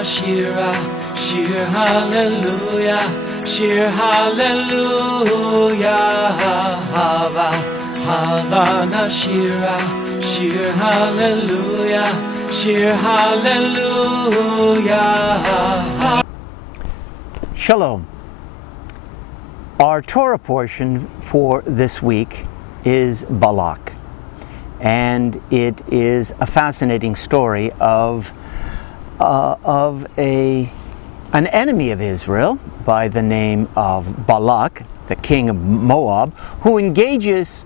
nashira, shir hallelujah, shir hallelujah. Hava nashira, shir hallelujah, shir hallelujah. Shalom. Our Torah portion for this week is Balak, and it is a fascinating story of an enemy of Israel by the name of Balak, the king of Moab, who engages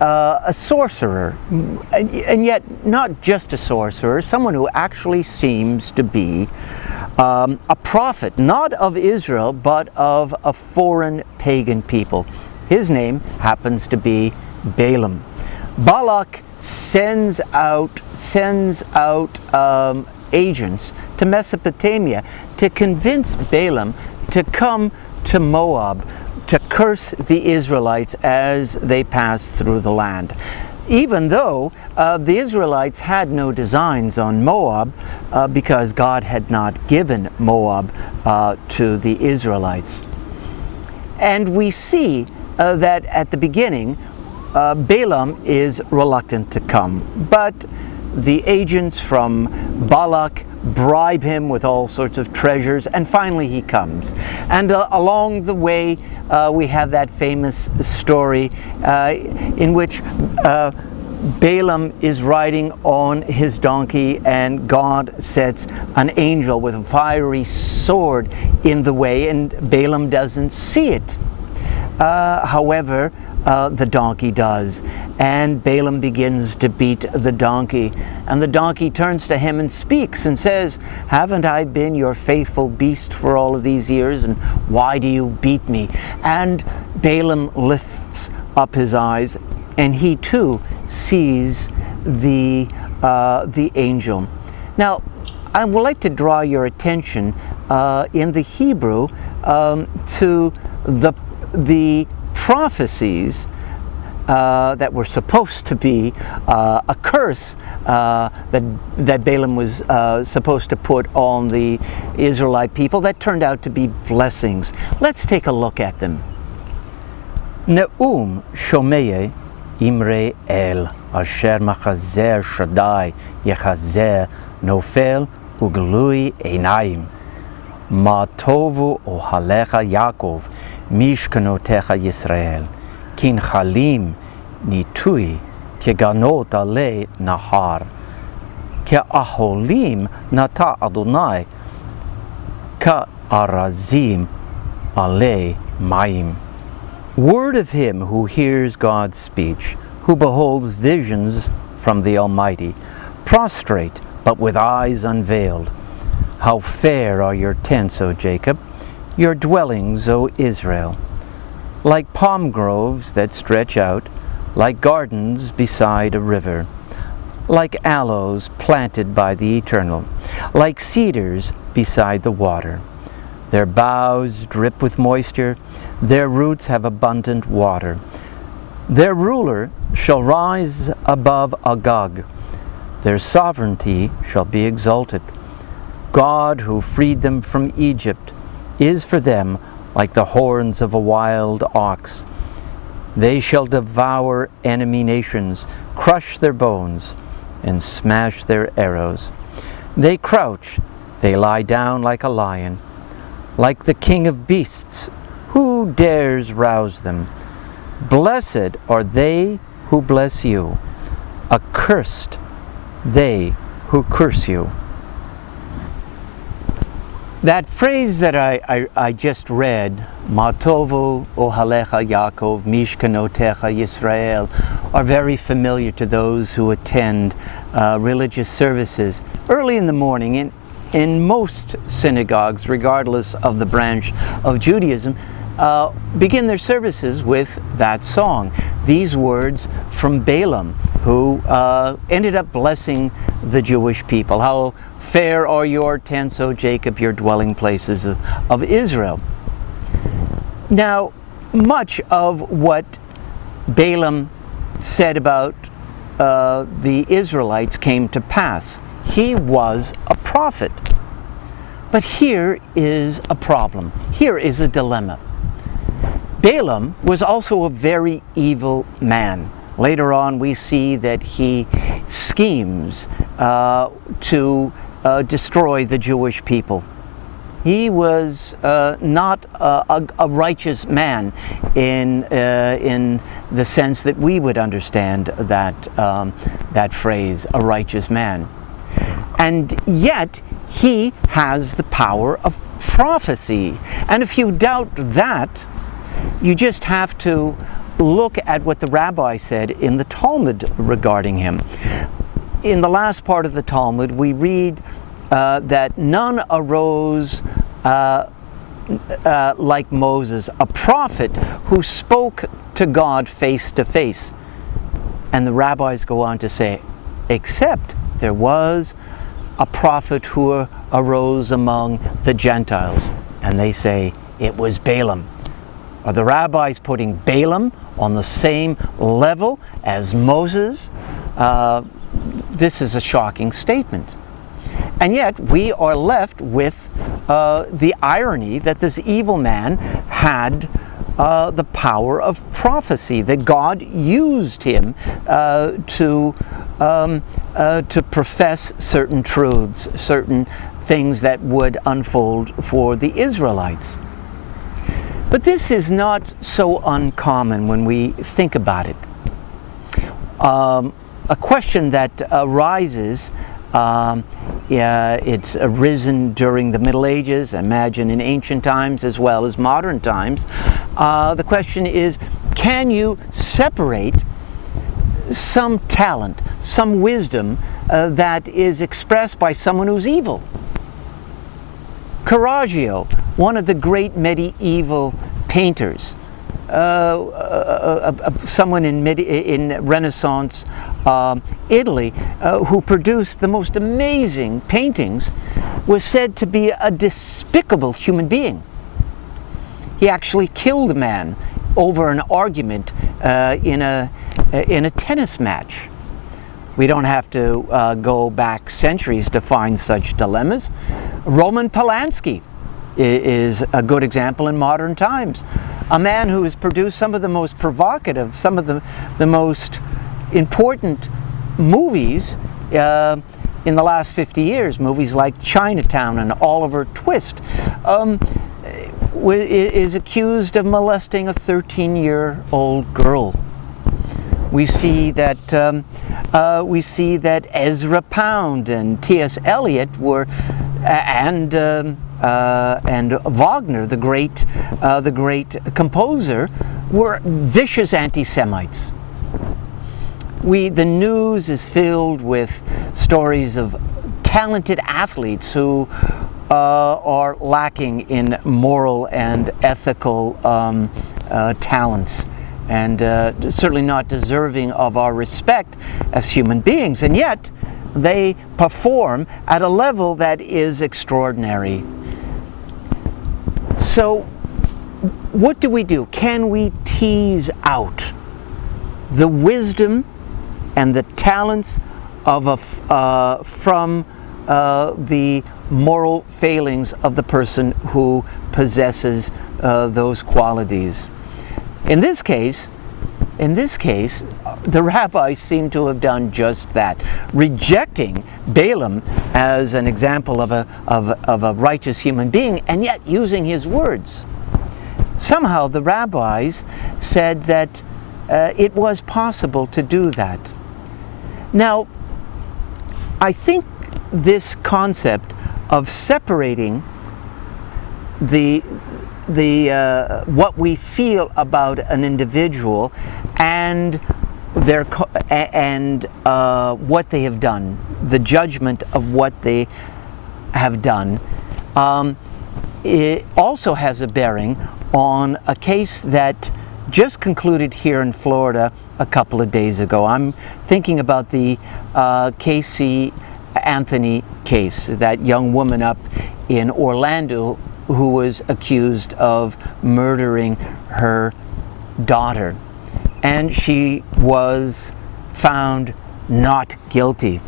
a sorcerer, and yet not just a sorcerer, someone who actually seems to be a prophet, not of Israel, but of a foreign pagan people. His name happens to be Balaam. Balak sends out agents to Mesopotamia to convince Balaam to come to Moab to curse the Israelites as they pass through the land. Even though the Israelites had no designs on Moab because God had not given Moab to the Israelites. And we see that at the beginning, Balaam is reluctant to come, but the agents from Balak bribe him with all sorts of treasures, and finally he comes. And along the way, we have that famous story in which Balaam is riding on his donkey, and God sets an angel with a fiery sword in the way, and Balaam doesn't see it. However, the donkey does, and Balaam begins to beat the donkey, and the donkey turns to him and speaks and says, "Haven't I been your faithful beast for all of these years, and why do you beat me?" And Balaam lifts up his eyes, and he too sees the angel. Now, I would like to draw your attention in the Hebrew to the prophecies that were supposed to be a curse that Balaam was supposed to put on the Israelite people that turned out to be blessings. Let's take a look at them. Ne'um shomei imre el asher machazer shaddai yechazer nofel uglui einayim ma tovu ohalecha Yaakov mishkanotecha Yisrael kin chalim nitui keganot ale nahar ke aholim nata Adonai ka arazim ale mayim. Word of him who hears God's speech, who beholds visions from the Almighty, prostrate but with eyes unveiled. How fair are your tents, O Jacob, your dwellings, O Israel. Like palm groves that stretch out, like gardens beside a river, like aloes planted by the Eternal, like cedars beside the water. Their boughs drip with moisture, their roots have abundant water. Their ruler shall rise above Agag, their sovereignty shall be exalted. God, who freed them from Egypt, is for them like the horns of a wild ox. They shall devour enemy nations, crush their bones, and smash their arrows. They crouch, they lie down like a lion, like the king of beasts. Who dares rouse them? Blessed are they who bless you. Accursed they who curse you. That phrase that I just read, Matovu ohalecha Yaakov, mishkanotecha Yisrael, are very familiar to those who attend religious services early in the morning. In most synagogues, regardless of the branch of Judaism, begin their services with that song. These words from Balaam, who ended up blessing the Jewish people. How fair are your tents, O Jacob, your dwelling places of Israel. Now, much of what Balaam said about the Israelites came to pass. He was a prophet. But here is a problem. Here is a dilemma. Balaam was also a very evil man. Later on, we see that he schemes to destroy the Jewish people. He was not a righteous man in the sense that we would understand that phrase, a righteous man. And yet, he has the power of prophecy. And if you doubt that, you just have to look at what the rabbi said in the Talmud regarding him. In the last part of the Talmud, we read that none arose like Moses, a prophet who spoke to God face to face. And the rabbis go on to say, except there was a prophet who arose among the Gentiles. And they say, it was Balaam. Are the rabbis putting Balaam on the same level as Moses? This is a shocking statement. And yet we are left with the irony that this evil man had the power of prophecy, that God used him to profess certain truths, certain things that would unfold for the Israelites. But this is not so uncommon when we think about it. A question that arises, it's arisen during the Middle Ages, imagine in ancient times as well as modern times. The question is, can you separate some talent, some wisdom that is expressed by someone who's evil? Caravaggio, one of the great medieval painters, someone in Renaissance Italy, who produced the most amazing paintings, was said to be a despicable human being. He actually killed a man over an argument in a tennis match. We don't have to go back centuries to find such dilemmas. Roman Polanski is a good example in modern times. A man who has produced some of the most provocative, some of the most important movies in the last 50 years, movies like Chinatown and Oliver Twist, is accused of molesting a 13-year-old girl. We see that Ezra Pound and T.S. Eliot were, and Wagner, the great composer, were vicious anti-Semites. The news is filled with stories of talented athletes who are lacking in moral and ethical talents, and certainly not deserving of our respect as human beings, and yet they perform at a level that is extraordinary. So what do we do? Can we tease out the wisdom and the talents of from the moral failings of the person who possesses those qualities? In this case, the rabbis seem to have done just that, rejecting Balaam as an example of a righteous human being, and yet using his words. Somehow the rabbis said that it was possible to do that. Now, I think this concept of separating what we feel about an individual and what they have done, the judgment of what they have done, it also has a bearing on a case that just concluded here in Florida a couple of days ago. I'm thinking about the Casey Anthony case, that young woman up in Orlando who was accused of murdering her daughter. And she was found not guilty.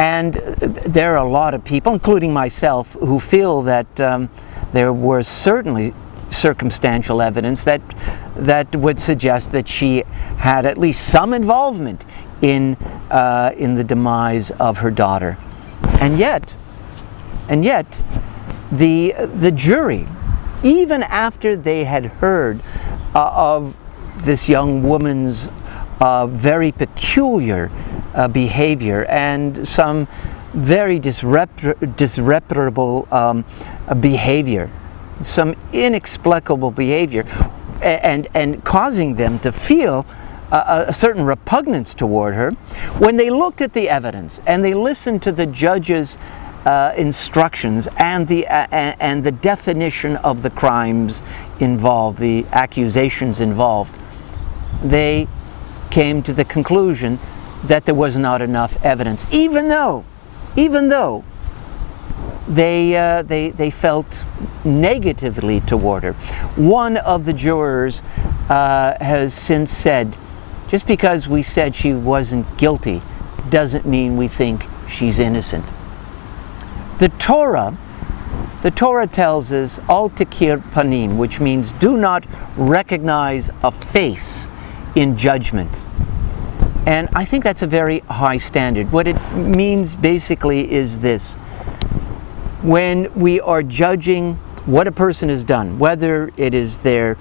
And there are a lot of people, including myself, who feel that there was certainly circumstantial evidence that would suggest that she had at least some involvement in the demise of her daughter. And yet, the jury, even after they had heard of this young woman's very peculiar behavior and some very disreputable behavior, some inexplicable behavior, and causing them to feel a certain repugnance toward her, when they looked at the evidence and they listened to the judge's instructions and the definition of the crimes involved, the accusations involved, they came to the conclusion that there was not enough evidence, even though they felt negatively toward her. One of the jurors has since said, just because we said she wasn't guilty doesn't mean we think she's innocent. The Torah tells us al tikir panim, which means do not recognize a face in judgment. And I think that's a very high standard. What it means basically is this: when we are judging what a person has done, whether it is their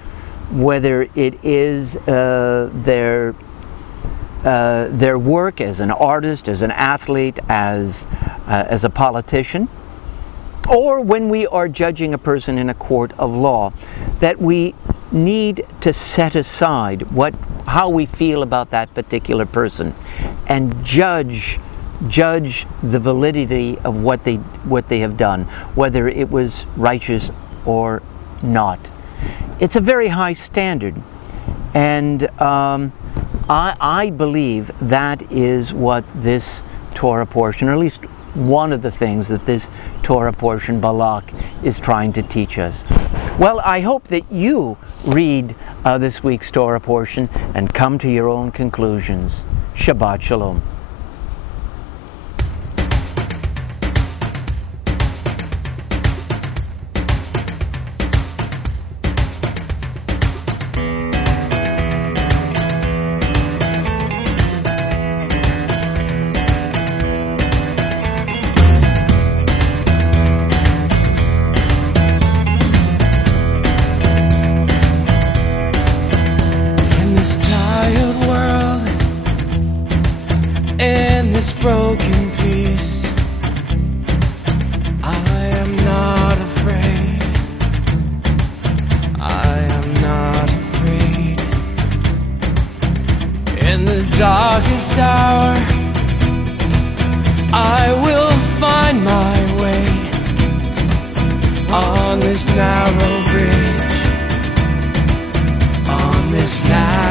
work as an artist, as an athlete, as a politician, or when we are judging a person in a court of law, that we need to set aside how we feel about that particular person and judge the validity of what they have done, whether it was righteous or not. It's a very high standard, and I believe that is what this Torah portion, or at least one of the things that this Torah portion, Balak, is trying to teach us. Well, I hope that you read this week's Torah portion and come to your own conclusions. Shabbat Shalom. This broken piece, I am not afraid. I am not afraid. In the darkest hour, I will find my way on this narrow bridge, on this narrow